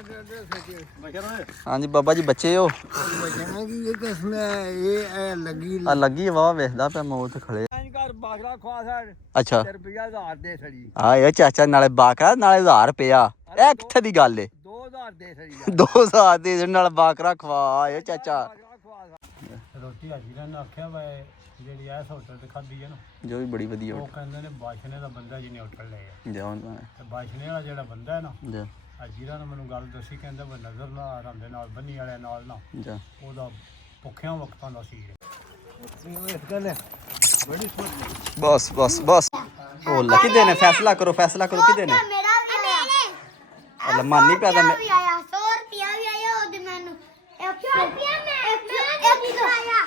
हाँ जी बाबा जी बच्चे हो लगी वाह वेखदा पे मैं उत्थे खड़े अच्छा हाँ ये चाचा नाले बाकरा नाले 1000 रुपया ए कित्थे दी गल है 2000 दे नाले बाकरा खवा ये चाचा रोटी हाजी ने आख्या वा ਜਿਹੜੀ ਐ ਹੋਟਲ ਤੇ ਖਾਦੀ ਹੈ ਨਾ ਜੋ ਵੀ ਬੜੀ ਵਧੀਆ ਉਹ ਕਹਿੰਦੇ ਨੇ ਬਾਸ਼ਨੇ ਦਾ ਬੰਦਾ ਜਿਹਨੇ ਹੋਟਲ ਲਿਆ ਜਾਉਂ ਤੇ ਬਾਸ਼ਨੇ ਵਾਲਾ ਜਿਹੜਾ ਬੰਦਾ ਹੈ ਨਾ ਜਾ ਹਾਜੀਰਾ ਨੇ ਮੈਨੂੰ ਗੱਲ ਦੱਸੀ ਕਹਿੰਦਾ ਵਾ ਨਜ਼ਰ ਨਾ ਆਰਾਮ ਦੇ ਨਾਲ ਬੰਨੀ ਵਾਲੇ ਨਾਲ ਨਾ ਜਾ ਉਹਦਾ ਭੁੱਖਿਆਂ ਵਕਤਾਂ ਦਾ ਸੀ बस बस बस बोल कि देने फैसला करो कि देने मेरा भी अल्लाह मान नहीं प्यादा मैं 100 रुपया भी आया और मैंने 100 रुपया में आया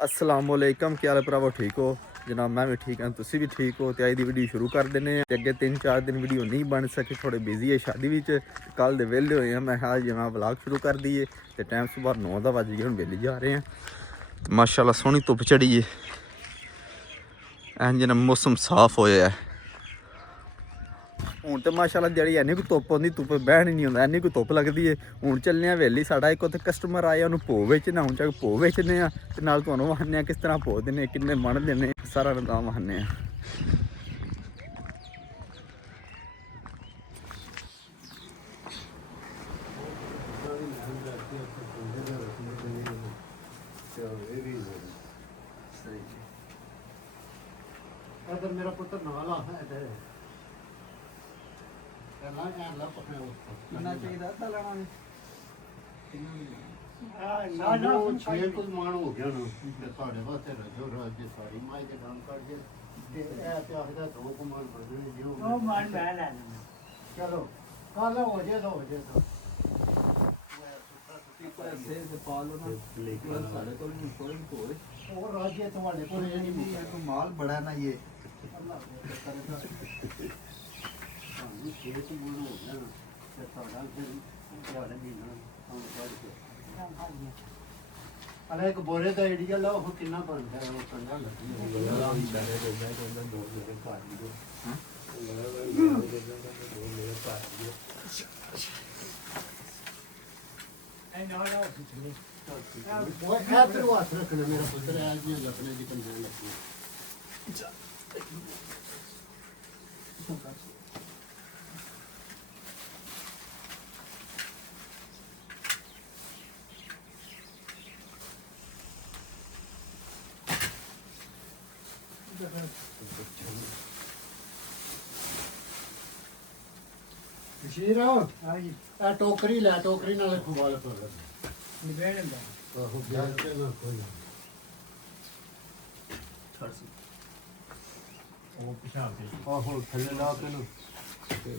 अस्सलाम वालेकुम क्या हाल भरावो ठीक हो जनाब मैं भी ठीक हाँ तुसी भी ठीक हो तो अज की वीडियो शुरू कर देने अगे 3-4 दिन वीडियो नहीं बन सके थोड़े बिजी है शादी में कल दे वेले होए हैं मैं जिवें व्लॉग शुरू कर दईए तो टाइम सुबह 9 का बज गया हम वेले जा रहे हैं तो माशाल्लाह सोहनी धुप चढ़ी है एंज ना मौसम साफ होया है हूँ तो माशाल्लाह जी इन्नी कोई धुप आती धुप बहन ही नहीं आता इन्नी कोई धुप लगती है हूँ चलने वेली साढ़ा एक उत्थे कस्टमर आया उन्होंने भो बेचना हूँ चाहे भो बेचने नाल तुहानूं वहाने किस तरह भो देने किन्ने मन देने सारा निजाम वहाने अगर मेरा पुत्र नाल आ है ना ला पकड़े कितना चाहिए था लाना ना ना 6 कुछ मान हो गया ना ते साडे वास्ते रजो राज दी सारी माई दे काम कर दे ते ए ते आखदा 2 कुमान बदले दियो ओ मान मैं ले चलो काला हो जाए तो पैसे दे पालो ना लेकिन साढ़े को नहीं कोई कोई और राज्य तुम्हारे को नहीं तो माल बड़ा ना ये अरे एक बोरे का आइडिया लो वो कितना बनता है वो पंजा रखना मेरा पुत्र आज भी अपने जी पंजा लगती शीर आ टोकरी लै टोकरी नाल खवाल कर निबेड़ दा आहो गैस ते ना खोल ਉਹ ਪਿਸ਼ਾਬ ਦੇ ਆਹੋ ਥੱਲੇ ਲਾ ਕੇ ਨਾ ਤੇ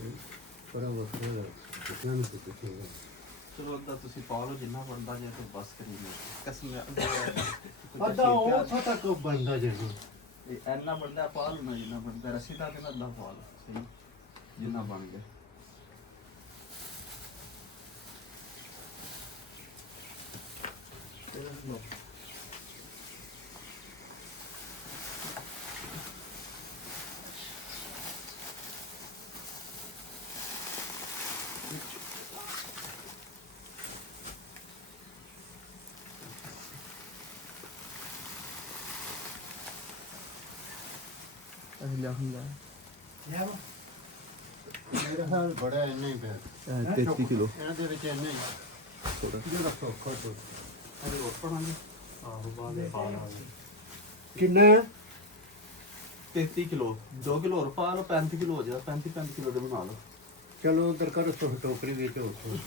ਬੜਾ ਵਸਦਾ ਕਿੰਨਾ ਨੂੰ ਕਿੱਥੇ ਚਲੋ ਅੱਧਾ ਤੁਸੀਂ ਪਾ ਲਓ ਜਿੰਨਾ ਬਣਦਾ ਜੇ ਤਾਂ ਬਸ ਕਰੀਏ ਕਸਮ ਅੱਧਾ ਉਹ ਤੱਕ ਬਣਦਾ ਜਿਹੜਾ ਇਹ ਇੰਨਾ ਬਣਦਾ ਪਾ ਲਓ ਨਾ ਜਿੰਨਾ ਬਣਦਾ ਰਸੀ ਦਾ ਤੇ ਅੱਧਾ ਪਾ ਲਓ ਸਹੀ ਜਿੰਨਾ ਬਣ ਗਿਆ ਮੇਰਾ ਹਾਲ ਬੜਾ ਇੰਨਾ ਹੀ ਪਿਆ 33 ਕਿਲੋ ਇਹਨਾਂ ਦੇ ਵਿੱਚ ਇੰਨਾ ਹੀ ਇਹ ਰੱਖੋ ਖੋਟੋ ਅਰੇ ਉੱਪਰਾਂਗੇ ਆਹੋ ਬਾਅਦ ਪਾ ਲਾ ਕਿੰਨਾ 33 ਕਿਲੋ 2 ਕਿਲੋ ਹੋਰ ਪਾ ਲਓ 35 ਕਿਲੋ ਹੋ ਜਾਏਗਾ 35 ਕਿਲੋ ਦੇ ਬਣਾ ਲਓ ਚਲੋ ਉਧਰ ਕਰੋ ਟੋਕਰੀ ਵਿੱਚ ਉੱਥੋਂ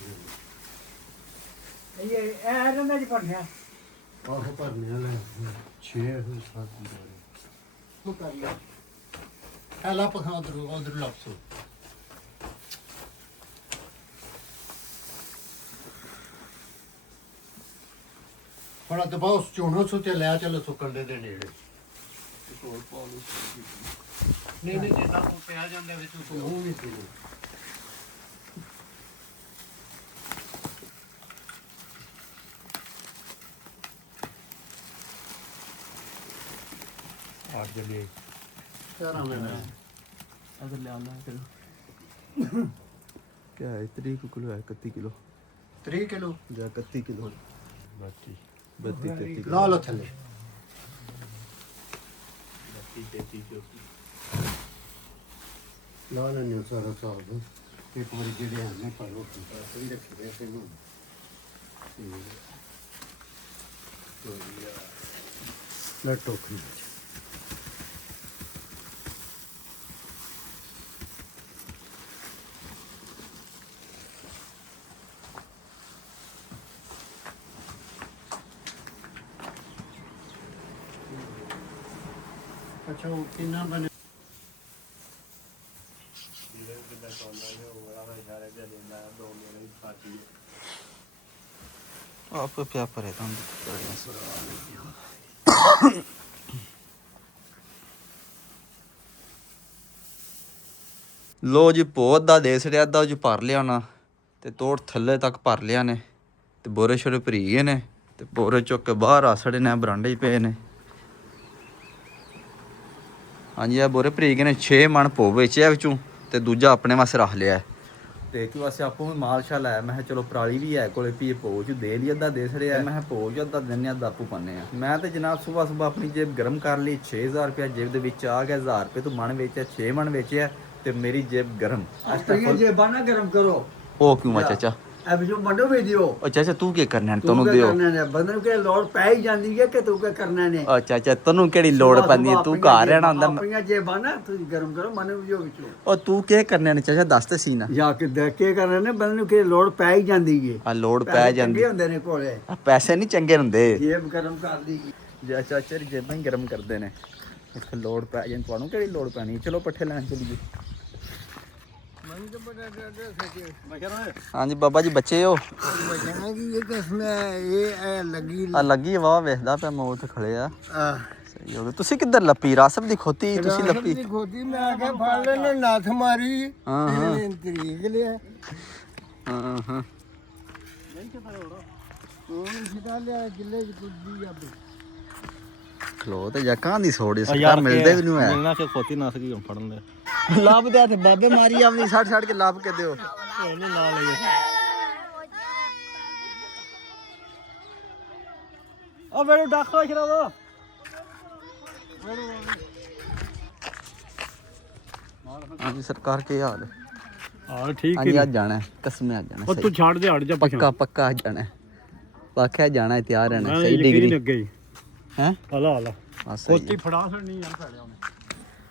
ਇਹ ਇਹਨਾਂ ਦੀ ਭਰਨਿਆ ਆਹੋ ਭਰਨੇ ਵਾਲੇ 6 7 ਦੋਰੇ ਉਹ ਕਰ ਲਿਆ ਲਾ ਪਖਾ ਉਧਰ ਲੱਪਸੋ ਥੋੜਾ ਦਬਾਓ ਚੋਣੋ ਸੋ ਤੇ ਲੈ ਚਲੋ ਸੁੱਕਣ ਦੇ ਨੇੜੇ ਹੋਰ ਪਾ ਲਓ ਨਹੀਂ ਜਿੰਨਾ ਕੋ ਪਿਆ ਜਾਂਦਾ ਵਿੱਚ ਉਹ ਵੀ ਪੀ ਲਓ ਆਪ ਜਲੇ चारा में अगर ले आना किलो क्या है 30 किलो है 31 किलो 3 किलो या 31 किलो 32 33 ला लो थले ला लेने सारा साहब एक बार जेड़े हमने पालो सही रखे वैसे ना ले टोकरी अच्छा वो कितना बने आप क्या परे था ਲੋ ਜੀ ਪੋਦ ਦਾ ਦੇ ਛੜਿਆ ਅੱਧਾ ਜੀ ਭਰ ਲਿਆ ਨਾ ਤੇ ਤੋੜ ਥੱਲੇ ਤੱਕ ਭਰ ਲਿਆ ਨੇ ਤੇ ਬੋਰੇ ਛੋੜੇ ਭਰੀ ਗਏ ਨੇ ਤੇ ਬੋਰੇ ਚੁੱਕ ਕੇ ਬਾਹਰ ਆ ਛੜੇ ਨੇ ਬਰਾਂਡੇ 'ਚ ਪਏ ਨੇ ਹਾਂਜੀ ਇਹ ਬੋਰੇ ਭਰੀ ਗਏ ਨੇ 6 ਮਣ ਭੋ ਵੇਚਿਆ ਵਿੱਚੋਂ ਤੇ ਦੂਜਾ ਆਪਣੇ ਵਾਸਤੇ ਰੱਖ ਲਿਆ ਤੇ ਕਿ ਵਾਸਤੇ ਆਪੋ ਵੀ ਮਾਲ ਸ਼ਾਲ ਹੈ ਮੈਂ ਕਿਹਾ ਚਲੋ ਪਰਾਲੀ ਵੀ ਹੈ ਕੋਲੇ ਪੀ ਭੋ ਚ ਦੇ ਲਈ ਅੱਧਾ ਦੇ ਛੜਿਆ ਮੈਂ ਕਿਹਾ ਭੋ ਚ ਅੱਧਾ ਦਿੰਨੇ ਅੱਧਾ ਆਪੂ ਪੰਨੇ ਆ ਮੈਂ ਤੇ ਜਨਾਬ ਸਵੇਰ ਆਪਣੀ ਜੇਬ ਗਰਮ ਕਰ ਲਈ 6000 ਰੁਪਇਆ ਜੇਬ ਦੇ ਵਿੱਚ ਆ ਗਿਆ 1000 ਰੁਪਏ ਤੋਂ ਮਣ ਵੇਚਿਆ 6 ਮਣ ਵੇਚਿਆ ਤੇ ਮੇਰੀ ਜੇਬ ਗਰਮ ਆਪਣੀਆਂ ਜੇਬਾਂ ਨਾ ਗਰਮ ਕਰੋ ਉਹ ਕਿਉਂ ਆ ਚਾਚਾ ਐ ਵੀ ਜੋ ਮੰਡੋ ਵੀ ਦਿਓ ਉਹ ਚਾਚਾ ਤੂੰ ਕੀ ਕਰਨਾ ਤੂੰ ਤੈਨੂੰ ਕੀ ਦਿਓ ਕਰਨਾ ਨੇ ਬੰਦੇ ਨੂੰ ਕਿ ਲੋੜ ਪੈ ਹੀ ਜਾਂਦੀ ਹੈ ਕਿ ਤੂੰ ਕੀ ਕਰਨਾ ਨੇ ਉਹ ਚਾਚਾ ਤੈਨੂੰ ਕਿਹੜੀ ਲੋੜ ਪੈਂਦੀ ਹੈ ਤੂੰ ਘਰ ਰਹਿਣਾ ਹੁੰਦਾ ਆਪਣੀਆਂ ਜੇਬਾਂ ਨਾ ਤੁਸੀਂ ਗਰਮ ਕਰੋ ਮਨ ਵੀ ਜੋ ਵਿੱਚੋਂ ਉਹ ਤੂੰ ਕੀ ਕਰਨਾ ਨੇ ਚਾਚਾ ਦੱਸ ਤੇ ਸੀ ਨਾ ਜਾ ਕੇ ਦੇਖ ਕੇ ਕਰਨਾ ਨੇ ਬੰਦੇ ਨੂੰ ਕਿ ਲੋੜ ਪੈ ਹੀ ਜਾਂਦੀ ਹੈ ਆ ਲੋੜ ਪੈ ਜਾਂਦੀ ਚੰਗੇ ਹੁੰਦੇ ਨੇ ਕੋਲੇ ਆ ਪੈਸੇ ਨਹੀਂ ਚੰਗੇ ਹੁੰਦੇ ਜੇਬ ਗਰਮ ਕਰ ਦੀ ਜੇ ਚਾਚਾ ਦੀ ਜੇਬਾਂ ਹੀ ਗਰਮ ਕਰਦੇ ਨੇ ਇੱਥੇ ਲੋੜ ਪੈ ਜਾਂ ਤੁਹਾਨੂੰ ਕਿਹੜੀ ਲੋੜ ਪੈਣੀ ਚਲੋ ਪੱਠੇ ਲੈਣ ਚਲੀਏ ਹਾਂਜੀ ਬਾਬਾ ਜੀ ਬੱਚੇ ਹੋ ਆ ਲੱਗੀ ਵਾਹ ਵੇਖਦਾ ਪਿਆ ਮੈਂ ਉੱਥੇ ਖੜੇ ਆ ਸਹੀ ਹੋ ਗਿਆ ਤੁਸੀਂ ਕਿੱਧਰ ਲੱਪੀ ਰਾਸਬ ਦੀ ਖੋਤੀ ਤੁਸੀਂ ਲੱਪੀ ਖੋਦੀ ਮੈਂ ਆ ਕੇ ਫੜ ਲੈਣਾ ਨੱਥ ਮਾਰੀ ਹਾਂ ਹਾਂ ਤਰੀਕ ਲਿਆ ਹਾਂ ਹਾਂ ਉਹ ਸਿੱਧਾ ਲਿਆ ਗਿੱਲੇ ਚ ਕੁੱਦੀ ਆ ਖਲੋ ਤੇ ਜੱਕਾਂ ਦੀ ਸੋੜੀ ਸਰਕਾਰ ਮਿਲਦੇ ਵੀ ਨਹੀਂ ਹੈ ਮਿਲਣਾ ਕਿ ਖੋਤੀ ਨਾ ਸਕੀ ਫੜਨ ਦੇ ਲੱਭਦੇ ਤੇ ਬਾਬੇ ਮਾਰੀ ਆਪਣੀ ਛੱਡ ਛੱਡ ਕੇ ਲੱਭ ਕੇ ਦਿਓ ਉਹਨੂੰ ਨਾਲ ਲੈ ਆ ਮੈਨੂੰ ਡਾਕੋ ਸ਼ਰਾਬੋ ਹਾਂਜੀ ਸਰਕਾਰ ਕੀ ਹਾਲ ਹੈ ਹਾਂ ਠੀਕ ਹਾਂਜੀ ਅੱਜ ਜਾਣਾ ਹੈ ਕਸਮੇ ਅੱਜ ਜਾਣਾ ਉਹ ਤੂੰ ਛੱਡ ਦੇ ਹਟ ਜਾ ਪੱਕਾ ਪੱਕਾ ਅੱਜ ਜਾਣਾ ਵਾਕਿਆ ਜਾਣਾ ਹੈ ਤਿਆਰ ਰਹਿਣਾ ਸਹੀ ਸਹੀ ਡਿਗਰੀ ਲੱਗੇ ਹੈ ਹਲਾ ਹਲਾ ਹਾਂ ਸਹੀ ਖੋਤੀ ਫੜਾ ਛੜਨੀ ਯਾਰ ਭੜਿਆ ਉਹਨੇ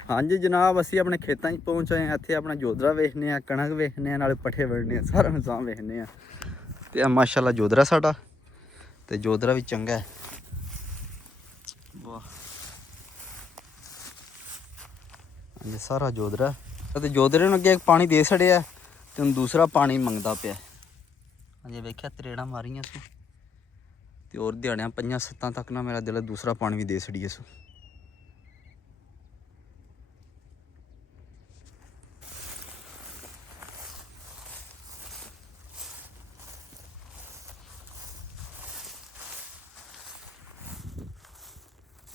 ਹਾਂਜੀ ਜਨਾਬ ਅਸੀਂ ਆਪਣੇ ਖੇਤਾਂ 'ਚ ਪਹੁੰਚ ਆਏ ਹਾਂ ਇੱਥੇ ਆਪਣਾ ਜੋਦਰਾ ਵੇਖਨੇ ਆ ਕਣਕ ਵੇਖਨੇ ਆ ਨਾਲੇ ਪੱਠੇ ਵੜਨੇ ਆ ਸਾਰਾ ਨਿਜ਼ਾਮ ਵੇਖਨੇ ਆ ਤੇ ਆ ਮਾਸ਼ਾਅੱਲਾ ਜੋਦਰਾ ਸਾਡਾ ਤੇ ਜੋਦਰਾ ਵੀ ਚੰਗਾ ਹੈ ਵਾਹ ਹਾਂਜੀ ਸਾਰਾ ਜੋਦਰਾ ਤੇ ਜੋਦਰੇ ਨੂੰ ਅੱਗੇ ਪਾਣੀ ਦੇ ਛੜਿਆ ਤੇ ਹੁਣ ਦੂਸਰਾ ਪਾਣੀ ਮੰਗਦਾ ਪਿਆ ਹਾਂਜੀ ਵੇਖਿਆ ਤਰੇੜਾਂ ਮਾਰੀਆਂ ਸੀ ਤੇ ਹੋਰ ਦਿਹਾੜਿਆਂ 5-7 ਤੱਕ ਨਾ ਮੇਰਾ ਦਿਲ ਦੂਸਰਾ ਪਾਣੀ ਵੀ ਦੇ ਛੜੀਏ ਸੋ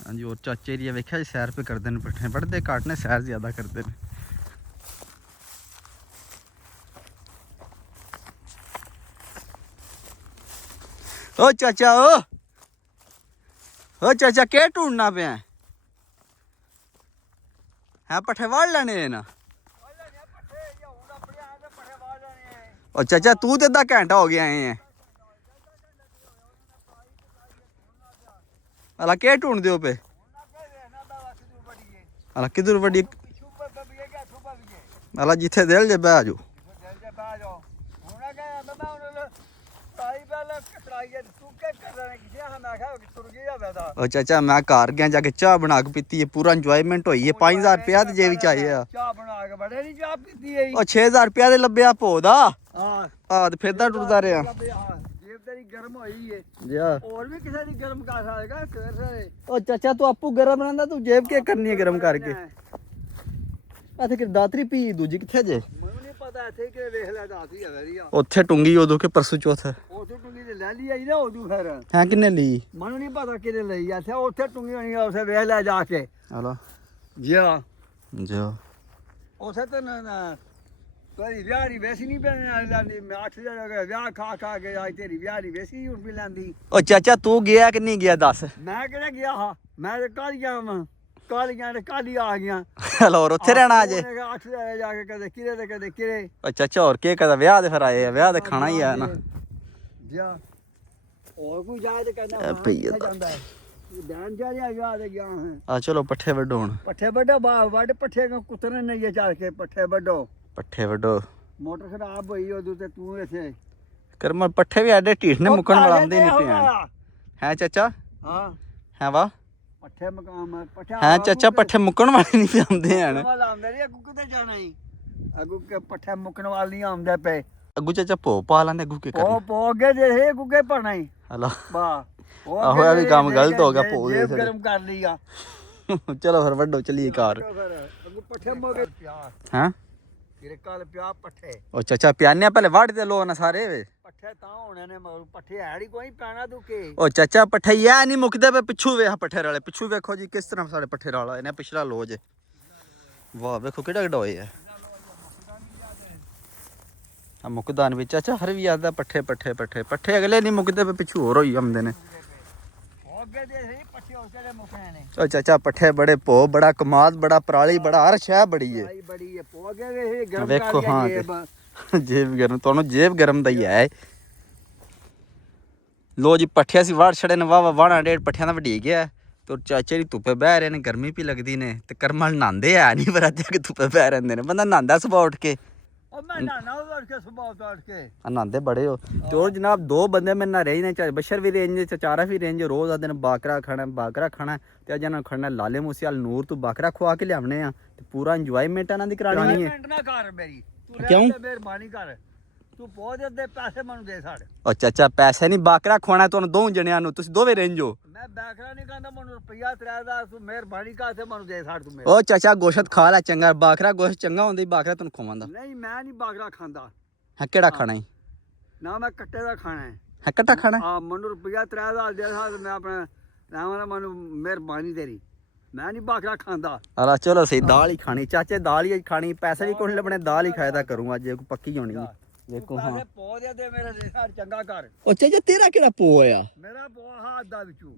ਹਾਂਜੀ और चाचे एरिया वेख्या जी सैर पे करते हैं पट्ठे पढ़ते काटने सैर ज़्यादा करते हैं ओ चाचा ओ चाचा क्या ढूंढना पे है पट्ठे वाड़ लेने ना ओ चाचा तू तो अद्धा घंटा हो गया है अला क्या ढूंढते हो पे अला किधर बड़ी अला जिथे दिल जे बह जाओ ओ चाचा मैं घर गया जाके चाह बना के पीती है पूरा इंजॉयमेंट हुई है 5000 रुपया ते जे विच आए आ ਚਾਹ ਬਣਾ ਕੇ ਬੜੇ ਨਹੀਂ ਚਾਹ ਪੀਤੀ ਹੈ ओ 6000 रुपया दे लब्या भो दा ਹਾਂ आ ते फिरदा टुरदा रहा ਜੇਬ ਤੇਰੀ ਗਰਮ ਹੋਈ ਹੈ जी ਹੋਰ ਵੀ ਕਿਸੇ ਦੀ ਗਰਮ ਕਰ ਸਕੇਗਾ ਸਵੇਰ ਸਵੇਰੇ ओ चाचा तू आपू गरम रहंदा तू जेब क्या करनी है गरम करके आ ते कि दातरी पी दूजी किथे जे ਮੈਨੂੰ ਨਹੀਂ ਪਤਾ ਇੱਥੇ ਕਿ ਵੇਖ ਲੈ ਦਾਤੀ ਹੈ ਵਰੀ ਆ ਉੱਥੇ ਟੁੰਗੀ ਉਦੋਂ ਕਿ ਪਰਸੋਂ ਚੌਥ ਉੱਥੇ ਟੁੰਗੀ ਤੇ ਲੈ ਲਈ ਆਈ ਨਾ ਉਦੋਂ ਫਿਰ ਹੈ ਕਿੰਨੇ ਲਈ ਮੈਨੂੰ ਨਹੀਂ ਪਤਾ ਕਿਹਦੇ ਲਈ ਇੱਥੇ ਉੱਥੇ ਟੁੰਗੀ ਹੋਣੀ ਆ ਉੱਥੇ ਵੇਖ ਲੈ ਜਾ ਕੇ ਹਲੋ ਜਿਆ ਜੋ ਉਸੇ ਤਾਂ ਨਾ ਤੇਰੀ ਵਿਆਹ ਦੀ ਵੇਸੀ ਨਹੀਂ ਪੈਣੇ ਲੈਂਦੀ ਮੈਂ 8000 ਹੋ ਗਿਆ ਵਿਆਹ ਖਾ ਕੇ ਅੱਜ ਤੇਰੀ ਵਿਆਹ ਦੀ ਵੇਸੀ ਹੁਣ ਵੀ ਲੈਂਦੀ ਉਹ ਚਾਚਾ ਤੂੰ ਗਿਆ ਕਿ ਨਹੀਂ ਗਿਆ ਦੱਸ ਮੈਂ ਕਿਹੜਾ ਗਿਆ ਹਾਂ ਮੈਂ ਤੇ ਕਾਲੀਆਂ ਵਾਂ ਕਾਲੀਆਂ ਤੇ ਕਾਲੀ ਆ ਗਈਆਂ ਹਲੋ ਹੋਰ ਉੱਥੇ ਰਹਿਣਾ ਅਜੇ 8000 ਜਾ ਕੇ ਕਦੇ ਕਿਰੇ ਤੇ ਕਦੇ ਕਿਰੇ ਉਹ ਚਾਚਾ ਹੋਰ ਕੀ ਕਹਦਾ ਵਿਆਹ ਤੇ ਫਿਰ ਆਏ ਆ ਵਿਆਹ ਤੇ ਖਾਣਾ ਹੀ ਆ ਨਾ ਜਾ ਹੋਰ ਕੋਈ ਜਾਏ ਤੇ ਕਹਿੰਦਾ ਇਹ ਭਈਆ ਦਾ। ਜਾਂਦਾ ਡਾਂ ਜਾ ਰਿਹਾ ਵਿਆਹ ਤੇ ਗਿਆ ਹਾਂ ਆ ਚਲੋ ਪੱਠੇ ਵੱਢੋ ਹੁਣ ਪੱਠੇ ਵੱਡੋ ਵੱਡ ਪੱਠੇ ਕੁੱਤਰੇ ਨਹੀਂ ਚੱਲ ਕੇ ਪੱਠੇ ਵੱਡੋ ਪੱਠੇ ਵੱਢੋ ਮੋਟਰ ਖਰਾਬ ਹੋਈ ਉਦੋਂ ਤੇ ਤੂੰ ਇੱਥੇ ਕਰਮ ਪੱਠੇ ਵੀ ਆਡੇ ਢੀਠ ਨੇ ਮੁੱਕਣ ਵਾਲਾ ਆਉਂਦੇ ਨਹੀਂ ਪਿਆ ਹੈ ਚਾਚਾ ਹਾਂ ਹੈ ਵਾ ਪੱਠੇ ਮਕਾਮ ਪੱਠਾ ਹੈ ਚਾਚਾ ਪੱਠੇ ਮੁੱਕਣ ਵਾਲੇ ਨਹੀਂ ਪਿਆਉਂਦੇ ਹਨ ਵਾਲਾ ਆਉਂਦਾ ਰੀ ਅੱਗੂ ਕਿਤੇ ਜਾਣਾ ਹੀ ਅੱਗੂ ਕੇ ਪੱਠੇ ਮੁੱਕਣ ਵਾਲ ਨਹੀਂ ਆਉਂਦੇ ਪਏ ਅੱਗੂ ਚਾਚਾ ਭੋ ਪਾ ਲੈਂਦੇ ਅੱਗੂ ਕੀ ਕਰਨਾ ਪੋ ਅੱਗੇ ਦੇ ਇਹ ਗੁੱਗੇ ਭਰਨਾ ਹੀ ਹਲੋ ਵਾਹ ਆਹੋ ਇਹ ਵੀ ਕੰਮ ਗਲਤ ਹੋ ਗਿਆ ਭੋ ਦੇ ਜੇਬ ਗਰਮ ਕਰ ਲਈ ਆ ਚਲੋ ਫਿਰ ਵੱਡੋ ਚਲੀਏ ਕਾਰ ਅੱਗੂ ਪੱਠੇ ਮੋਗੇ ਪਿਆ ਹਾਂ ਤੇਰੇ ਕੱਲ ਪਿਆ ਪੱਠੇ ਉਹ ਚਾਚਾ ਪਿਆਨੇ ਪਹਿਲੇ ਵੱਢ ਤੇ ਲੋ ਨਾ ਸਾਰੇ ਵੇ ਪੱਠੇ ਤਾਂ ਹੋਣੇ ਨੇ ਮਗਰ ਪੱਠੇ ਹੈ ਨਹੀਂ ਕੋਈ ਪੈਣਾ ਤੂੰ ਕੇ ਉਹ ਚਾਚਾ ਪੱਠੇ ਯਾ ਨਹੀਂ ਮੁੱਕਦੇ ਪਏ ਪਿੱਛੂ ਵੇਖ ਪੱਠੇ ਵਾਲੇ ਪਿੱਛੂ ਵੇਖੋ ਜੀ ਕਿਸ ਤਰ੍ਹਾਂ ਸਾਡੇ ਪੱਠੇ ਵਾਲਾ ਇਹਨੇ ਪਿਛਲਾ ਲੋ ਜੇ ਵਾਹ ਵੇਖੋ ਕਿਹੜਾ ਕਿਹੜਾ ਹੋਏ ਆ ਆ ਮੁੱਕਦਾਨ ਵਿੱਚ ਚਾਚਾ ਹਰ ਵੀ ਆਦਾ ਪੱਠੇ ਪੱਠੇ ਪੱਠੇ ਪੱਠੇ ਅਗਲੇ ਨਹੀਂ ਮੁੱਕਦੇ ਪਏ ਪਿੱਛੂ ਹੋਰ ਹੋਈ ਆਉਂਦੇ ਨੇ ਅੱਗੇ ਦੇ ਸਹੀ ਪੱਠੇ ਉਸੇ ਦੇ ਮੁੱਕਣੇ ਨੇ ਉਹ ਚਾਚਾ ਪੱਠੇ ਬੜੇ ਭੋ ਬੜਾ ਕਮਾਦ ਬੜਾ ਪਰਾਲੀ ਬੜਾ ਹਰ ਸ਼ੈ ਬੜੀ ਏ ਭਾਈ ਬੜੀ ਹੈ ਪੋ ਅੱਗੇ ਵੇ ਇਹ ਗਰਮ ਵੇਖੋ ਕਰ ਹਾਂ ਗਿਆ ਤੇ। ਜੇਬ ਗਰਮ ਤੁਹਾਨੂੰ ਜੇਬ ਗਰਮ ਦਾ ਹੀ ਹੈ ਲੋ ਜੀ ਪੱਠਿਆ ਸੀ ਵਾੜ ਛੜੇ ਨੇ ਵਾਵਾ ਵਾਣਾ ਡੇਢ ਪੱਠਿਆਂ ਦਾ ਵਢੀ ਗਿਆ ਤੇ ਚਾਚੇ ਦੀ ਧੁੱਪੇ ਬਹਿ ਰਹੇ ਨੇ ਗਰਮੀ ਵੀ ਲੱਗਦੀ ਨੇ ਤੇ ਕਰਮਲ ਨਹਾਉਂਦੇ ਆ ਨਹੀਂ ਪਰ ਅੱਜ ਕਿ ਧੁੱਪੇ ਬਹਿ ਰਹਿੰਦੇ ਨੇ ਬੰਦਾ ਨਹਾਉਂਦਾ ਸੁਬਾਹ ਉੱਠ ਕੇ ਉਹ ਮੈਂ ਨਾ ਉੱਠ ਕੇ ਸੁਬਾਹ ਉੱਠ ਕੇ ਨਹਾਉਂਦੇ ਬੜੇ ਹੋ ਤੇ ਹੋਰ ਜਨਾਬ ਦੋ ਬੰਦੇ ਮੇਰੇ ਨਾਲ ਰਹੀ ਨੇ ਚਾਹੇ ਬਸ਼ਰ ਵੀ ਰੇਂਜ ਚ ਚਾਰਾ ਵੀ ਰੇਂਜ ਰੋਜ਼ ਆ ਦਿਨ ਬਾਕਰਾ ਖਾਣਾ ਤੇ ਅੱਜ ਇਹਨਾਂ ਖੜਨਾ ਲਾਲੇ ਮੂਸੇਵਾਲ ਨੂਰ ਤੋਂ ਬਾਕਰਾ ਖਵਾ ਕੇ ਲਿਆਵਣੇ ਆ ਤੇ ਪੂਰਾ ਇੰਜੋਇਮੈਂਟ ਇਹਨਾਂ ਦੀ ਕਰਾਣੀ ਹੈ ਮਿੰਟ ਨਾ ਕਰ ਮੇਰੀ ਤੂੰ ਕਿਉਂ? ਮਿਹਰਬਾਨੀ ਕਰ ਤੂੰ ਬਹੁਤ ਦੇ ਪੈਸੇ ਮੈਨੂੰ ਦੇ ਸਾਡੇ ਉਹ ਚਾਚਾ ਪੈਸੇ ਨਹੀਂ ਬਾਕਰਾ ਖਵਾਣਾ ਤੁਹਾਨੂੰ ਦੋ ਜਣਿਆਂ ਨੂੰ ਤੁਸੀਂ ਦੋਵੇਂ ਰੇਂਜੋ ਮੈਂ ਬੈਕਰਾ ਨਹੀਂ ਕਹਿੰਦਾ ਮੈਨੂੰ ਰੁਪਈਆ 3000 ਤੂੰ ਮਿਹਰਬਾਨੀ ਕਰ ਤੇ ਮੈਨੂੰ ਦੇ ਸਾੜ ਤੂੰ ਮੇਰੇ ਉਹ ਚਾਚਾ ਗੋਸ਼ਤ ਖਾ ਲੈ ਚੰਗਾ ਬਾਕਰਾ ਗੋਸ਼ਤ ਚੰਗਾ ਹੁੰਦਾ ਹੀ ਬਾਕਰਾ ਤੈਨੂੰ ਖਵਾਉਂਦਾ ਨਹੀਂ ਮੈਂ ਨਹੀਂ ਬਾਕਰਾ ਖਾਂਦਾ ਹੈ ਕਿਹੜਾ ਖਾਣਾ ਹੀ ਨਾ ਮੈਂ ਕੱਟੇ ਦਾ ਖਾਣਾ ਹੈ ਹੈ ਕੱਟਾ ਖਾਣਾ ਆ ਮੈਨੂੰ ਰੁਪਈਆ 3000 ਦੇ ਸਾੜ ਮੈਂ ਆਪਣਾ ਨਾਮ ਮੈਨੂੰ ਮਿਹਰਬਾਨੀ ਤੇਰੀ ਮੈਂ ਨਹੀਂ ਬਾਕਰਾ ਖਾਂਦਾ ਆਲਾ ਚਲੋ ਸਹੀ ਦਾਲ ਹੀ ਖਾਣੀ ਚਾਚੇ ਦਾਲ ਹੀ ਖਾਣੀ ਪੈਸੇ ਵੀ ਕੋਈ ਲੱਭਣੇ ਦਾਲ ਹੀ ਖਾਇਦਾ ਕਰੂੰ ਅੱਜ ਕੋਈ ਪੱਕੀ ਹੋਣੀ ਦੇਖੋ ਹਾਂ ਪੈਸੇ ਪੋ ਦੇ ਮੇਰੇ ਰਿਸ਼ਾਰ ਚੰਗਾ ਕਰ ਉਹ ਚਾਚਾ ਤੇਰਾ ਕਿਹੜਾ ਪੋ ਆ ਮੇਰਾ ਪੋ ਹੱਥ ਦਾ ਵਿੱਚੋਂ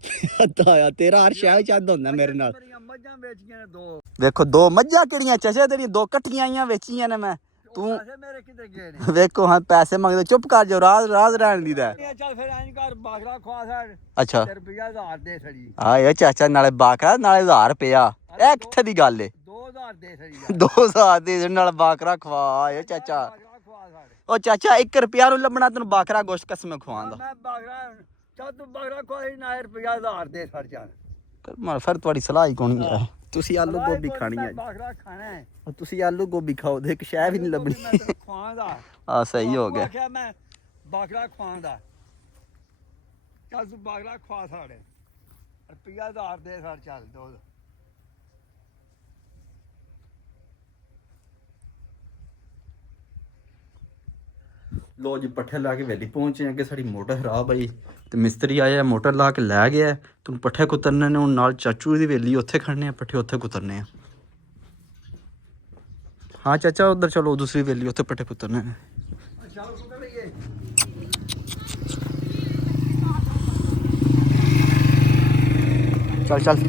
ਅੱਧਾ ਆ ਤੇਰਾ ਹਰ ਸ਼ਹਿਰ ਚੱਦ ਹੁੰਦਾ ਮੇਰੇ ਨਾਲ ਮੇਰੀਆਂ ਮੱਝਾਂ ਵੇਚੀਆਂ ਨੇ ਦੋ ਵੇਖੋ ਦੋ ਮੱਝਾਂ ਕਿਹੜੀਆਂ ਚਾਚਾ ਤੇਰੀਆਂ ਦੋ ਇਕੱਠੀਆਂ ਆਈਆਂ ਵੇਚੀਆਂ ਨੇ ਮੈਂ ਤੂੰ ਪੈਸੇ ਮੇਰੇ ਕਿਤੇ ਗਏ ਨੇ ਵੇਖੋ ਹਾਂ ਪੈਸੇ ਮੰਗਦੇ ਚੁੱਪ ਕਰ ਜਾ ਰਾਜ਼ ਰਹਿਣ ਦੀ ਦਾ ਚੱਲ ਫਿਰ ਐਂ ਕਰ ਬਾਕਰਾ ਖਵਾ ਸਾੜ ਅੱਛਾ ਤੇ ਰੁਪਈਆ 1000 ਦੇ ਸੜੀ ਆ ਇਹ ਚਾਚਾ ਨਾਲੇ ਬਾਕਰਾ ਨਾਲੇ 1000 ਰੁਪਇਆ ਇਹ ਕਿੱਥੇ ਦੀ ਗੱਲ ਏ 2000 ਦੇ ਸੜੀ 2000 ਦੇ ਨਾਲ ਬਾਕਰਾ ਖਵਾ ਇਹ ਚਾਚਾ ਬਾਕਰਾ ਖਵਾ ਸਾੜ ਉਹ ਚਾਚਾ 1 ਰੁਪਿਆ ਨੂੰ ਲੱਭਣਾ ਤੈਨੂੰ ਬਾਕਰਾ ਗੋਸ਼ਤ ਕਸਮ ਖਵਾਉਂਦਾ ਮੈਂ ਬਾਕਰਾ ਚੱਲ ਤੂੰ ਬਾਕਰਾ ਖਵਾਈ ਨਾ ਰੁਪਈਆ 1000 ਦੇ ਸੜ ਚੱਲ ਮਰ ਫਿਰ ਤੁਹਾਡੀ ਸਲਾਹ ਹੀ ਕੋਣੀ ਹੈ ਤੁਸੀਂ ਆਲੂ ਗੋਭੀ ਖਾਣੀ ਹੈ ਬਾਕਰਾ ਖਾਣਾ ਹੈ ਤੁਸੀਂ ਆਲੂ ਗੋਭੀ ਖਾਓ ਦੇ ਇੱਕ ਸ਼ੈ ਵੀ ਨਹੀਂ ਲੱਭਣੀ ਮੈਂ ਤੈਨੂੰ ਖਵਾਉਂਦਾ ਆ ਸਹੀ ਹੋ ਗਿਆ ਆਖਿਆ ਮੈਂ ਬਾਕਰਾ ਖਵਾਉਂਦਾ ਚੱਲ ਤੂੰ ਬਾਕਰਾ ਖਵਾ ਸਾੜੇ ਰੁਪਈਆ 1000 ਦੇ ਸੜ ਚੱਲ ਦੋ ਲੋ ਜੀ ਪੱਠੇ ਲਾ ਕੇ ਵੇਲੀ ਪਹੁੰਚੇ ਅੱਗੇ ਸਾਡੀ ਮੋਟਰ ਖਰਾਬ ਆਈ ਤੇ ਮਿਸਤਰੀ ਆਇਆ ਮੋਟਰ ਲਾ ਕੇ ਲੈ ਗਿਆ ਤੁਹਾਨੂੰ ਪੱਠੇ ਕੁਤਰਨੇ ਨੇ ਹੁਣ ਨਾਲ ਚਾਚੂ ਦੀ ਵੇਲੀ ਉੱਥੇ ਖੜਨੇ ਆ ਪੱਠੇ ਉੱਥੇ ਕੁਤਰਨੇ ਆ ਹਾਂ ਚਾਚਾ ਉਧਰ ਚਲੋ ਦੂਸਰੀ ਵੇਲੀ ਉੱਥੇ ਪੱਠੇ ਕੁਤਰਨੇ ਨੇ ਚੱਲ ਕੁੱਟ ਲਈਏ ਚੱਲ ਚੱਲ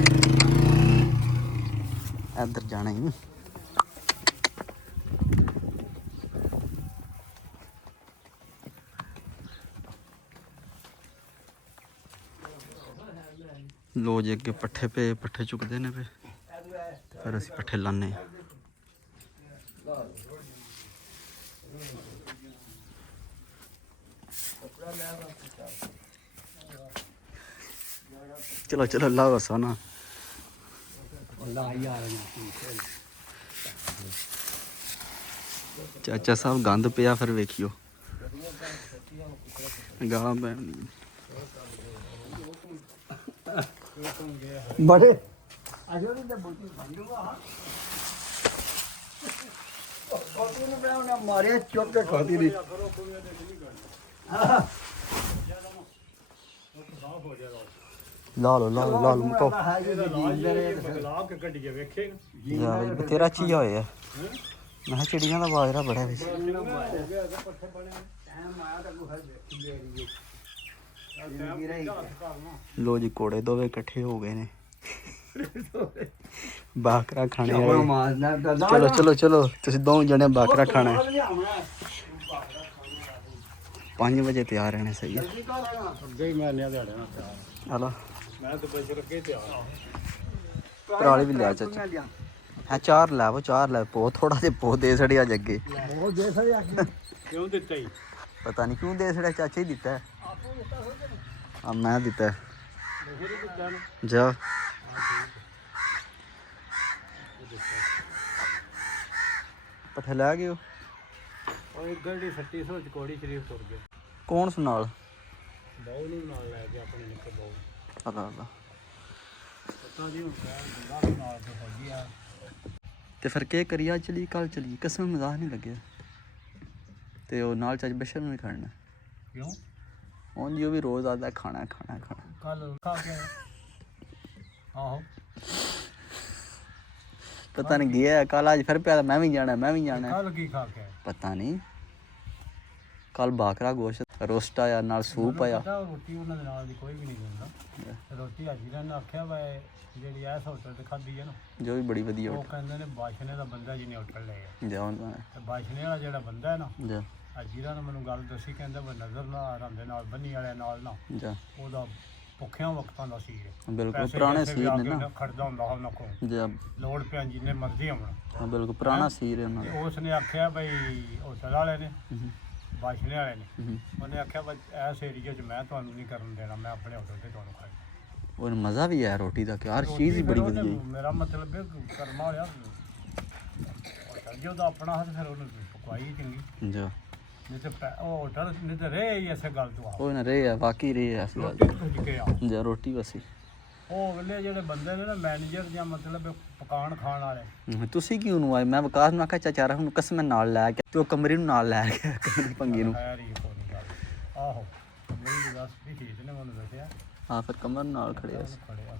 ਇੱਧਰ ਜਾਣਾ ਹੀ ਲੋ ਜੀ ਅੱਗੇ ਪੱਠੇ ਪਏ ਪੱਠੇ ਚੁੱਕਦੇ ਨੇ ਪਏ ਫਿਰ ਅਸੀਂ ਪੱਠੇ ਲਾਣੇ ਚਲੋ ਚਲੋ ਲਾਓ ਸੋਨਾ ਚਾਚਾ ਸਾਹਿਬ ਗੰਦ ਪਿਆ ਫਿਰ ਵੇਖਿਓ ਗਾਲਾਂ ਪੈਣ ਬੜੇ ਅਜੋ ਨਹੀਂ ਤੇ ਬੁੱਤੀ ਬੰਦੂਗਾ ਬੋਤੂ ਨੂੰ ਮੈਂ ਉਹਨਾਂ ਮਾਰਿਆ ਚੁੱਕ ਕੇ ਖਾਦੀ ਨਹੀਂ ਲਾ ਲਓ ਮੁਕੋ ਲਾ ਕੇ ਗੱਡੀਏ ਵੇਖੇਗਾ ਜਾ ਬਈ ਬਤੇਰਾ ਚੀਆ ਹੋਇਆ ਮੈਂ ਕਿਹਾ ਚਿੜੀਆਂ ਦਾ ਬਾਜਰਾ ਬੜਾ ਵਿੱਚ ਲੋ ਜੀ ਕੋੜੇ ਦੋਵੇਂ ਇਕੱਠੇ ਹੋ ਗਏ ਨੇ ਬਾਕਰਾ ਖਾਣੇ ਵਾਲੇ ਚਲੋ ਤੁਸੀਂ ਦੋ ਜਣੇ ਬਾਕਰਾ ਖਾਣਾ 5 ਵਜੇ ਤਿਆਰ ਰਹਿਣੇ ਸਹੀ ਹੈ ਅੱਗੇ ਹੀ ਮੈਂ ਨਿਆ ਦਿਹਾੜੇ ਨਾਲ ਤਿਆਰ ਹਲੋ ਮੈਂ ਤਾਂ ਬਚ ਰੱਖੇ ਤਿਆਰ ਪਰਾਲੀ ਵੀ ਲਿਆ ਚਾਚਾ ਹਾਂ 4 ਲੈ ਉਹ 4 ਲੈ ਪੋ ਥੋੜਾ ਜਿਹਾ ਪੋ ਦੇ ਛੜਿਆ ਜੱਗੇ ਬਹੁਤ ਦੇ ਸਾਰੇ ਅੱਗੇ ਕਿਉਂ ਦਿੱਤਾ ਹੀ ਪਤਾ ਨਹੀਂ ਕਿਉਂ ਦੇ ਛੜਿਆ ਚਾਚਾ ਹੀ ਦਿੱਤਾ ਹੈ ਆ ਮੈਂ ਦਿੱਤਾ ਜਾ ਪੱਠੇ ਲੈ ਗਏ ਉਹ ਇੱਕ ਗੱਡੀ ਸੱਟੀ ਸੋਚ ਕੋੜੀ ਸ਼ਰੀਫ ਤੁਰ ਗਿਆ ਕੌਣ ਸੁ ਨਾਲ ਬਹੁ ਨੂੰ ਨਾਲ ਲੈ ਗਿਆ ਆਪਣੇ ਨਿੱਕੇ ਬਹੁ ਅੱਲਾ ਪਤਾ ਨਹੀਂ ਹੁੰਦਾ ਬੰਦਾ ਨਾਲ ਤੇ ਹੋ ਗਿਆ ਤੇ ਫਿਰ ਕੀ ਕਰੀਏ ਅੱਜ ਚਲੀ ਕੱਲ ਚਲੀ ਕਸਮ ਮਜ਼ਾਕ ਨਹੀਂ ਲੱਗਿਆ ਤੇ ਉਹ ਨਾਲ ਚੱਜ ਬਸ਼ਰ ਨੂੰ ਹੀ ਖੜਨਾ ਕਿਉਂ ਉਹ ਵੀ ਰੋਜ਼ ਆਦਾ ਖਾਣਾ ਕੱਲ ਖਾ ਕੇ ਆਹੋ ਪਤਾ ਨਹੀਂ ਗਿਆ ਕੱਲ ਅੱਜ ਫਿਰ ਪਿਆ ਮੈਂ ਵੀ ਜਾਣਾ ਕੱਲ ਕੀ ਖਾ ਕੇ ਪਤਾ ਨਹੀਂ ਕੱਲ ਬਾਕਰਾ ਗੋਸ਼ਤ ਰੋਸਟ ਆਇਆ ਨਾਲ ਸੂਪ ਆਇਆ ਪਤਾ ਰੋਟੀ ਉਹਨਾਂ ਦੇ ਨਾਲ ਦੀ ਕੋਈ ਵੀ ਨਹੀਂ ਦਿੰਦਾ ਰੋਟੀ ਅੱਜ ਇਹਨਾਂ ਨੇ ਆਖਿਆ ਵਾ ਜਿਹੜੀ ਐਸ ਹੋਟਲ ਤੇ ਖਾਧੀ ਹੈ ਨਾ ਜੋ ਵੀ ਬੜੀ ਵਧੀਆ ਉਹ ਕਹਿੰਦੇ ਨੇ ਬਾਸ਼ਨੇ ਦਾ ਬੰਦਾ ਜਿਹਨੇ ਹੋਟਲ ਲਿਆ ਜਾ ਹੁੰਦਾ ਤੇ ਬਾਸ਼ਨੇ ਵਾਲਾ ਜਿਹੜਾ ਬੰਦਾ ਹੈ ਨਾ ਜਾ ਅਜੀਰਾ ਨੇ ਮੈਨੂੰ ਗੱਲ ਦੱਸੀ ਕਹਿੰਦਾ ਵਾ ਨਜ਼ਰ ਨਾ ਆਰਾਂਦੇ ਨਾਲ ਬੰਨੀ ਵਾਲਿਆਂ ਨਾਲ ਨਾ ਜਾ ਉਹਦਾ ਭੁੱਖਿਆਂ ਵਕਤਾਂ ਦਾ ਸੀ ਬਿਲਕੁਲ ਪੁਰਾਣੇ ਸੀਰ ਨੇ ਨਾ ਖੜਦਾ ਹੁੰਦਾ ਉਹਨਾਂ ਕੋਲ ਜਾ ਲੋੜ ਪਿਆ ਜਿੰਨੇ ਮਰਜ਼ੀ ਆਉਣਾ ਹਾਂ ਬਿਲਕੁਲ ਪੁਰਾਣਾ ਸੀਰ ਹੈ ਉਹਨਾਂ ਦਾ ਉਸ ਨੇ ਆਖਿਆ ਬਈ ਹੋਟਲ ਵਾਲੇ ਨੇ ਬਾਸ਼ਨੇ ਵਾਲੇ ਨੇ ਉਹਨੇ ਆਖਿਆ ਬਈ ਇਸ ਏਰੀਆ 'ਚ ਮੈਂ ਤੁਹਾਨੂੰ ਨਹੀਂ ਕਰਨ ਦੇਣਾ ਮੈਂ ਆਪਣੇ ਹੋਟਲ ਤੇ ਤੁਹਾਨੂੰ ਖਾਣਾ ਉਹ ਮਜ਼ਾ ਵੀ ਆਇਆ ਰੋਟੀ ਦਾ ਕਿ ਹਰ ਚੀਜ਼ ਹੀ ਬੜੀ ਵਧੀਆ ਮੇਰਾ ਮਤਲਬ ਹੈ ਕਰਮਾ ਵਾਲਿਆ ਜੋ ਦਾ ਆਪਣਾ ਹੱਥ ਫਿਰ ਉਹਨੂੰ ਪਕਵਾਈ ਚੰਗੀ ਜਾ ਨਹੀਂ ਤੇ ਉਹ ਹੋਟਲ ਨਹੀਂ ਤੇ ਰਹੇ ਹੀ ਐਸੇ ਗੱਲ ਤੋਂ ਆ ਉਹ ਨਾ ਰਹੇ ਆ ਵਾਕਈ ਰਹੇ ਆ ਅਸਲ ਰੋਟੀ ਭੁੱਜ ਕੇ ਆ ਜਾ ਰੋਟੀ ਵਸੀ ਉਹ ਵੇਲੇ ਜਿਹੜੇ ਬੰਦੇ ਨੇ ਨਾ ਮੈਨੇਜਰ ਜਾਂ ਮਤਲਬ ਪਕਾਣ ਖਾਣ ਵਾਲੇ ਤੁਸੀਂ ਕਿਉਂ ਨੂੰ ਆਏ ਮੈਂ ਵਿਕਾਸ ਨੂੰ ਆਖਿਆ ਚਾਚਾ ਹੁਣ ਕਸਮ ਨਾਲ ਲੈ ਕੇ ਤੇ ਉਹ ਕਮਰੇ ਨੂੰ ਨਾਲ ਲੈ ਗਿਆ ਕਮਰੇ ਪੰਗੀ ਨੂੰ ਖੈਰ ਹੀ ਕੋਈ ਗੱਲ ਆਹੋ ਮੇਰੀ ਦੱਸ ਵੀ ਠੀਕ ਨੇ ਮੈਨੂੰ ਦੱਸਿਆ ਹਾਂ ਫਿਰ ਕਮਰ ਨਾਲ ਖੜਿਆ ਸੀ ਖੜਿਆ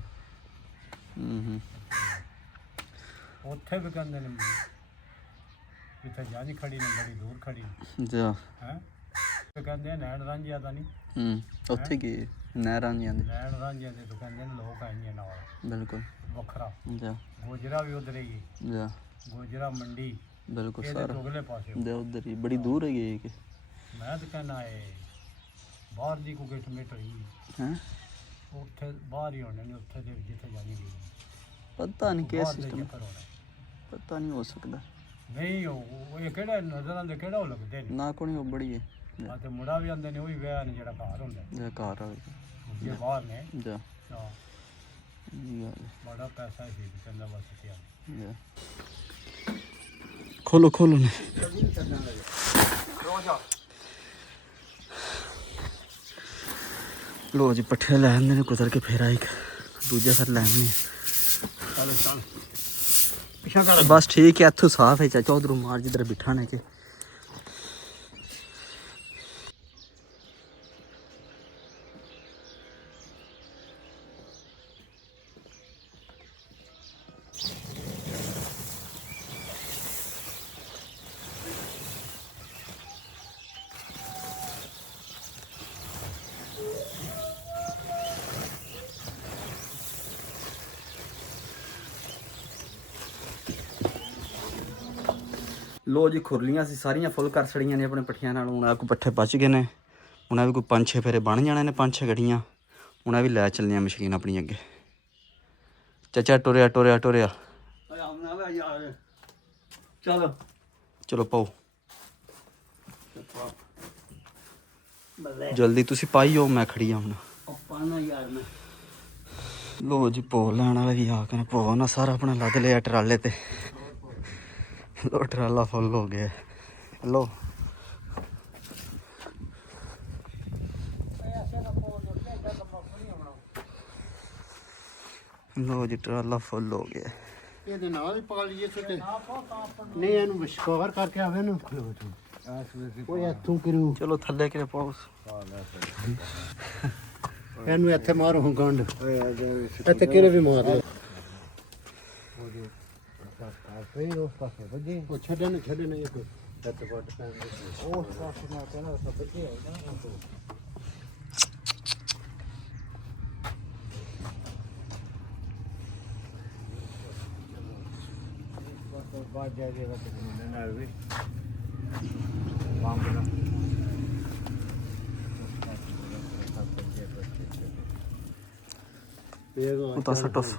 ਉੱਥੇ ਵੀ ਕਹਿੰਦੇ ਨੇ ਜਿੱਥੇ ਜਾਨੀ ਖੜੀ ਨੇ ਬੜੀ ਦੂਰ ਖੜੀ ਜਾ ਹੈ ਤੇ ਕਹਿੰਦੇ ਨੈਣ ਰਾਂਝਿਆ ਦਾ ਨਹੀਂ ਉੱਥੇ ਗਏ ਨਹਿਰਾਂ ਦੀਆਂ ਦੇ ਨੈਣ ਰਾਂਝਿਆ ਦੇ ਤੋਂ ਕਹਿੰਦੇ ਨੇ ਲੋਕ ਆਈਆਂ ਨਾਲ ਬਿਲਕੁਲ ਵੱਖਰਾ ਜਾ ਗੋਜਰਾ ਵੀ ਉਧਰ ਹੀ ਜਾ ਗੋਜਰਾ ਮੰਡੀ ਬਿਲਕੁਲ ਇਹਦੇ ਸਾਰਾ ਅਗਲੇ ਪਾਸੇ ਦੇ ਉਧਰ ਹੀ ਬੜੀ ਦੂਰ ਹੈ ਗਏ ਕਿ ਮੈਂ ਤਾਂ ਕਹਿੰਦਾ ਇਹ ਬਾਹਰ ਦੀ ਕੋਈ ਕਿਲੋਮੀਟਰ ਹੀ ਹੈ ਉੱਥੇ ਬਾਹਰ ਹੀ ਹੋਣੇ ਨੇ ਉੱਥੇ ਦੇ ਜਿੱਥੇ ਜਾਣੀ ਗਈ ਪਤਾ ਨਹੀਂ ਕਿਸ ਬਾਹਰ ਦੇ ਸਿਸਟਮ ਚੱਕਰ ਹੋਣਾ ਪਤਾ ਨਹੀਂ ਹੋ ਸਕਦਾ ਨਹੀਂ ਉਹ ਇਹ ਕਿਹੜਾ ਨਜ਼ਰਾਂ ਦੇ ਕਿਹੜਾ ਉਹ ਲੱਗਦੇ ਨੇ ਨਾ ਕੋਣੀ ਉਹ ਬੜੀ ਹੈ ਆ ਤੇ ਮੁੰਡਾ ਵੀ ਆਉਂਦੇ ਨੇ ਉਹ ਵੀ ਵਿਆਹ ਨੇ ਜਿਹੜਾ ਘਰ ਹੁੰਦਾ ਜਾ ਘਰ ਆ ਜੇ ਬਾਹਰ ਨੇ ਜਾ ਤਾਂ ਇਹ ਗੱਲ ਹੈ। ਬੜਾ ਪੈਸਾ ਸੀ ਕਹਿੰਦਾ ਬਸ ਕਿਆ ਜਾ ਖੋਲੋ ਨਾ ਲੋ ਜੀ ਪੱਠੇ ਲੈ ਆਂਦੇ ਨੇ ਕੁਤਰ ਕੇ ਫੇਰ ਆਇਕ ਦੂਜਾ ਫਿਰ ਲੈ ਆਉਂਦੇ ਚੱਲ ਪਿਛਾ ਕਰ ਬਸ ਠੀਕ ਹੈ ਇੱਥੋਂ ਸਾਫ ਹੈ ਚਾਚਾ ਉਧਰੋਂ ਮਾਰ ਜਿੱਧਰ ਬਿਠਾਣੇ ਕੇ ਲੋ ਜੀ ਖੁਰਲੀਆਂ ਸੀ ਸਾਰੀਆਂ ਫੁੱਲ ਕਰ ਛੜੀਆਂ ਨੇ ਆਪਣੇ ਪੱਠਿਆਂ ਨਾਲ ਹੁਣ ਆ ਕੋ ਪੱਠੇ ਬਚ ਗਏ ਨੇ ਹੁਣ ਵੀ ਕੋਈ 5-6 ਫੇਰੇ ਬਣ ਜਾਣੇ ਨੇ 5-6 ਗੱਡੀਆਂ ਹੁਣ ਵੀ ਲੈ ਚੱਲਣੀਆਂ ਮਸ਼ੀਨ ਆਪਣੀ ਅੱਗੇ ਚਾਚਾ ਟੁਰਿਆ ਚਲੋ ਚਲੋ ਪਾਓ ਜਲਦੀ ਤੁਸੀਂ ਪਾਈ ਹੋ ਮੈਂ ਖੜੀ ਆ ਹੁਣ ਪਾਣਾ ਯਾਰ ਮੈਂ ਲੋ ਜੀ ਪੋ ਲੈਣ ਵਾਲਾ ਵੀ ਆ ਕੇ ਪੋ ਨਾ ਸਾਰਾ ਆਪਣਾ ਲੱਦ ਲਿਆ ਟਰਾਲੇ ਤੇ ਲੋ ਟਰਾਲਾ ਫੁੱਲ ਹੋ ਗਿਆ ਲੋ ਲੋ ਜੀ ਟਰਾਲਾ ਫੁੱਲ ਹੋ ਗਿਆ ਇਹਦੇ ਨਾਲ ਹੀ ਪਾ ਲਈਏ ਛੋਟੇ ਨਹੀਂ ਇਹਨੂੰ ਵਿਸ਼ਕਾਰ ਕਰਕੇ ਆਵੇ ਨਾ ਖਲੋ ਤੂੰ ਉਹ ਇੱਥੋਂ ਕਰੂ ਚਲੋ ਥੱਲੇ ਕਿਨੇ ਪਾਓ ਇਹਨੂੰ ਇੱਥੇ ਮਾਰੋ ਹੁਣ ਗੰਢ ਇੱਥੇ ਕਿਹੜੇ ਵੀ ਮਾਰ ਲਓ ਉਹ ਛੱਡਣ ਇੱਕ ਇੱਥੇ ਵੱਟ ਪੈਂਦੇ ਉਸ ਪਾਸੇ ਨਾ ਕਹਿੰਦਾ ਸਭ ਬੱਚੇ ਆਏ ਨਾ ਬਾਅਦ ਜਾ ਕੇ ਰੱਖ ਨਾ ਵੀ ਬਾਂਗ ਨਾ Puta satos.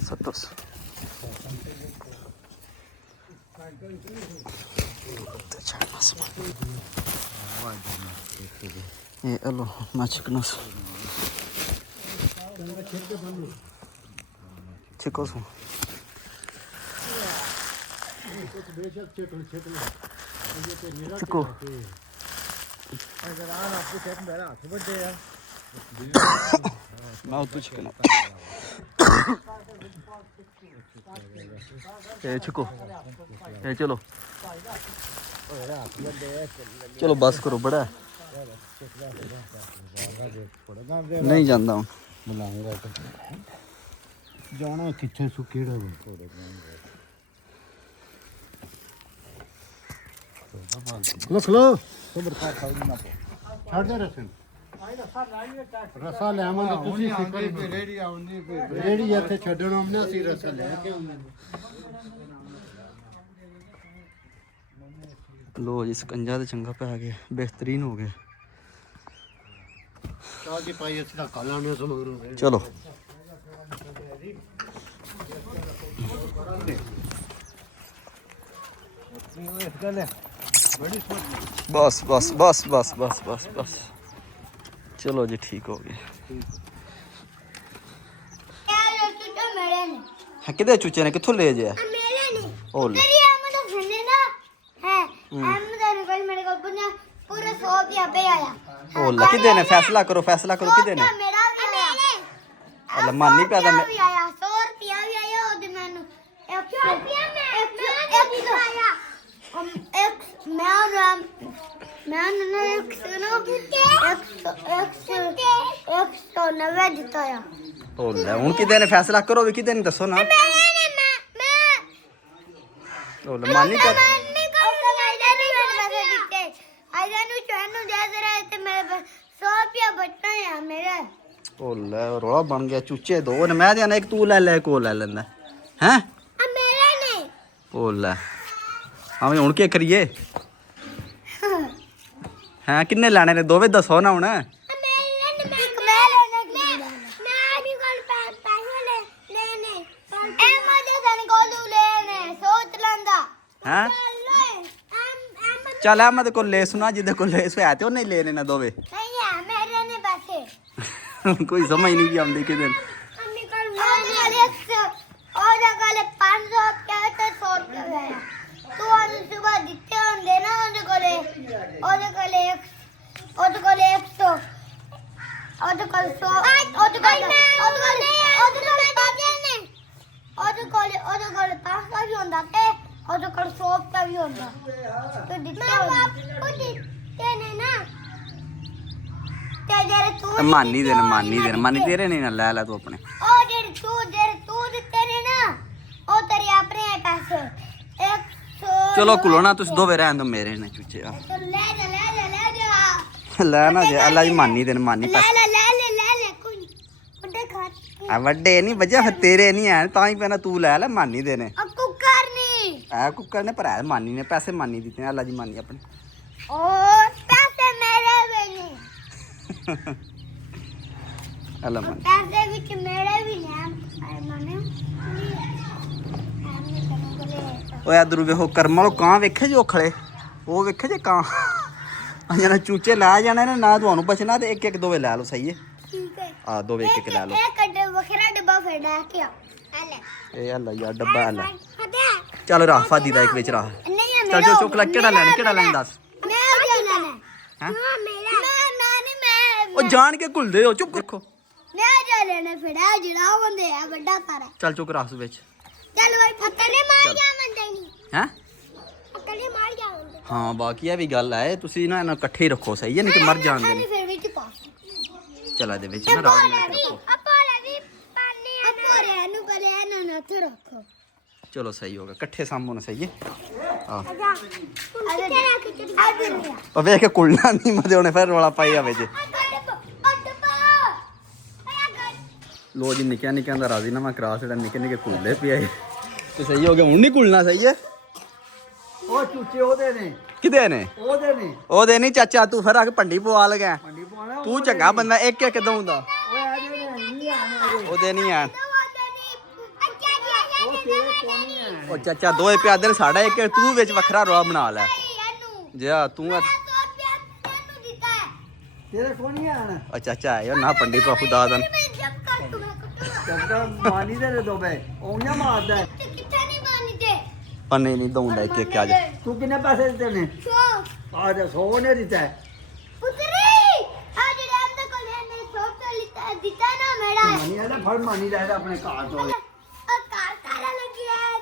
Satos. Alo, maçıkınız. Çıkos mu? Çıko. मैं तो चिकन चुको चलो चलो बस करो बड़ा नहीं जानता हूँ बुलाऊंगा जाना कितने सुकेड़ा खलो छड़ दे रसन रसा ले आवन तुसी रेडी आउंदी रेडी ਇੱਥੇ ਛੱਡਣ ਆਉਂਦੇ ਅਸੀਂ ਰਸਾ ਲੈ ਕੇ ਆਉਂਦੇ लो जी ਸਕੰਜਾ ਤੇ ਚੰਗਾ ਪੈ ਗਿਆ ਬਿਹਤਰੀਨ ਹੋ ਗਿਆ ਚਾਹ ਦੀ ਪਾਈ ਅਸੀਂ ਤਾਂ ਕਾਲਾਂ ਨੇ ਸਮਗਰੂ ਚਲੋ बस बस बस बस बस बस बस चलो जी ठीक हो गया यार चूचा मेरे ने है किधर चूचे ने किथों ले जाया मेरे ने ओ ले तेरी आमद फन्ने ना है आमद ने कल मेरे को पूरा 100 रुपया पे आया ओ ले किधर ने फैसला करो किधर ने मेरा भी आया अल्लाह मान नहीं पादा भी आया 100 रुपया भी आया और मैंने 100 रुपया में एक आया एक मैं एक सुनो एक सौ 90 जिताया ओ ले हुन किधर ने फैसला करो भी किधर ने दसो ना मैं ओ ले मान नहीं पादा ओ ले रोला बन गया चूचे दो ने मैं देना एक तू ले ले को ले लेंदा हैं ओ ले हम हुन के करिए हैं किन्ने लाने ने दोवे दसो ना हुन हैं चल अहमद को ले सुना जिदे को ले सो है ते ओ नहीं लेने ना दोवे कोई समझ नहीं आंदी कि दिन मानी तेरे नहीं ना ले तू अपने चलो कुलो ना तुस दोवे रहन दो मेरे ने चूचे ले ना जे अल्लाह जी मानी पैसे वड्डे नहीं बजा फिर तेरे नहीं है तां ही पहना तू ले मानी देने कुकर ने पर है मानी ने पैसे मानी दिते अल्लाह जी मानी अपने अल्लाह मानी ओए इधर वेखो करम लो कां वेखे जो खड़े वो वेखे जे कां जना चूचे ला जाने ने ना तुहानू बचना ते एक दोवे ले लो सही है आ दोवे एक ले लो ए अल्लाह यार डब्बा अल्लाह चल राफा दी दा एक विच रहा चल जो चुक ला केड़ा लेने दस हैं ओ जान के घुल दे चुप रखो चल चुक रस विच हैं हाँ बाकी ये भी गल है तुसी ना इन्हां इकट्ठे ही रखो सही है नहीं कि मर जान दे ਚਲਾ ਦੇ ਵਿੱਚ ਨਾ ਰਲ ਮਿਲ ਕੇ ਰੱਖੋ। ਰੱਖੋ ਚਲੋ ਸਹੀ ਹੋ ਗਿਆ, ਇਕੱਠੇ ਸਾਹਮਣੇ ਨਾ ਸਹੀ ਹੈ। ਆ ਅਰੇ ਉਹ ਵੇਖ ਕੇ ਕੁਲਣਾ ਨਹੀਂ ਮਦੇ ਉਹਨੇ ਫਿਰ ਰੌਲਾ ਪਾਈ ਆਵੇ ਜੇ। ਲੋ ਜੀ ਨਿੱਕਿਆ ਨਿੱਕਿਆਂ ਦਾ ਰਾਜ਼ੀਨਾਮਾ ਕਰਾ ਛੜਾ, ਨਿੱਕੇ ਨਿੱਕੇ ਕੁਲਦੇ ਪਿਆ ਤੇ ਸਹੀ ਹੋ ਗਿਆ। ਹੁਣ ਨਹੀਂ ਕੁਲਣਾ ਸਹੀ ਹੈ। ਉਹ ਚੂਚੇ ਉਹਦੇ ਨੇ, ਕਿਦੇ ਨੇ? ਉਹਦੇ ਨੇ। ਉਹਦੇ ਨਹੀਂ ਚਾਚਾ, ਤੂੰ ਫਿਰ ਆ ਕੇ ਭੰਡੀ ਪਵਾ ਲਗਾ। ਮੰਡੀ ਪਾਉਣਾ ਤੂੰ ਚੰਗਾ ਬੰਦਾ, ਇੱਕ ਇੱਕ ਦਊਂਦਾ। ਓਏ ਆ ਜਿਹੜੇ ਨਹੀਂ ਆਣੇ ਉਹਦੇ ਨਹੀਂ ਆਣ। ਉਹ ਤੇਰੇ ਕੋਲ ਨਹੀਂ ਆਣੇ। ਉਹ ਚਾਚਾ ਦੋਏ ਪਿਆਦੇ ਨੇ ਸਾਡਾ, ਇੱਕ ਤੂੰ ਵਿੱਚ ਵੱਖਰਾ ਰੌਲਾ ਬਣਾ ਲੈ। ਜਿਆ ਤੂੰ ਤੇਰੇ ਕੋਲ ਨਹੀਂ ਆਣਾ। ਉਹ ਚਾਚਾ ਆਇਓ ਨਾ ਭੰਡੀ ਪਾ ਖੁਦਾ ਦਨ। ਚੱਕਾ ਮਾਨੀ ਦੇ ਦੋ ਬੇ ਉਹਨੇ ਮਾਰਦਾ ਹੈ। ਪਰ ਨਹੀਂ ਦਊਂਦਾ ਇੱਕ ਇੱਕ ਆ ਜਾ। ਤੂੰ ਕਿੰਨੇ ਪੈਸੇ ਦਿੱਤੇ ਨੇ? ਆ ਜਾ 100 ਨੇ ਦਿੱਤਾ ਹੈ। ਮਾਨੀ ਇਹਦਾ ਫੜ, ਮਾਨੀ ਦਾ ਆਪਣੇ ਘਰ ਤੋਂ।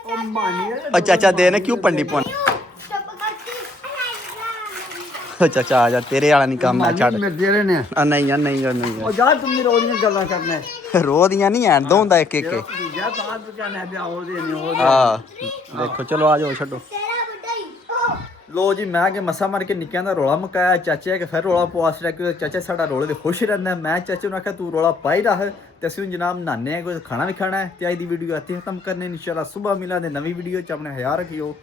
ਉਹ ਮਾਨੀ ਇਹਦਾ ਉਹ ਚਾਚਾ ਦੇ ਨੇ ਕਿਉਂ ਭੰਡੀ ਪਾਉਣੀ? ਉਹ ਚਾਚਾ ਆ ਜਾ, ਤੇਰੇ ਵਾਲਾ ਨਹੀਂ ਕੰਮ, ਮੈਂ ਛੱਡ। ਮਿਲਦੇ ਰਹੇ ਨੇ। ਆ ਨਹੀਂ ਆ ਨਹੀਂ ਆ ਨਹੀਂ ਉਹ ਜਾ ਤੂੰ ਮੇਰੇ ਉਹਦੀਆਂ ਗੱਲਾਂ ਕਰਨਾ। ਰੋਹ ਦੀਆਂ ਨਹੀਂ ਐਨ ਦਊਂਦਾ ਇੱਕ ਇੱਕ। ਦੂਜਾ ਤਾਂ ਤੂੰ ਕਹਿੰਦਾ ਵੀ ਉਹਦੇ ਨੇ ਉਹਦੇ। ਆ ਦੇਖੋ ਚਲੋ ਆ ਜਾਓ ਛੱਡੋ। ਲੋ ਜੀ ਮੈਂ ਕਿ ਮਸਾ ਮਾਰ ਕੇ ਨਿੱਕਿਆਂ ਦਾ ਰੋਲਾ ਮਕਾਇਆ, ਚਾਚੇ ਕਿ ਫਿਰ ਰੋਲਾ ਪਵਾ ਛੜਿਆ ਕਿ ਚਾਚਾ ਸਾਡਾ ਰੋਲੇ ਦੇ ਖੁਸ਼ ਰਹਿੰਦਾ। ਮੈਂ ਚਾਚੇ ਨੂੰ ਆਖਿਆ ਤੂੰ ਰੋਲਾ ਪਾਈ ਰਹ ਤੇ ਅਸੀਂ ਹੁਣ ਜਨਾਬ ਨਹਾਨੇ ਆ, ਕੋਈ ਖਾਣਾ ਵੀ ਖਾਣਾ ਹੈ। ਤੇ ਅੱਜ ਦੀ ਵੀਡੀਓ ਇੱਥੇ ਖਤਮ ਕਰਨੇ, ਇਨਸ਼ਾਅੱਲਾ ਸੁਬਹ ਮਿਲਾਂਗੇ ਨਵੀਂ ਵੀਡੀਓ ਚ। ਆਪਣੇ ਖਿਆਲ ਰੱਖਿਓ।